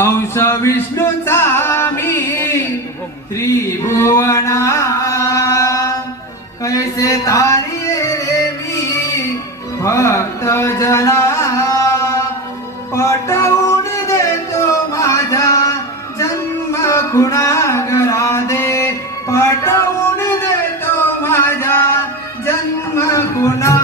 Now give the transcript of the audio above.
अंश विष्णूचा मी त्रिभुवना कैसे तारी रे मी भक्त जना पटवून देतो माझा जन्म खुणा घरादे पटवून देतो माझा जन्म खुणा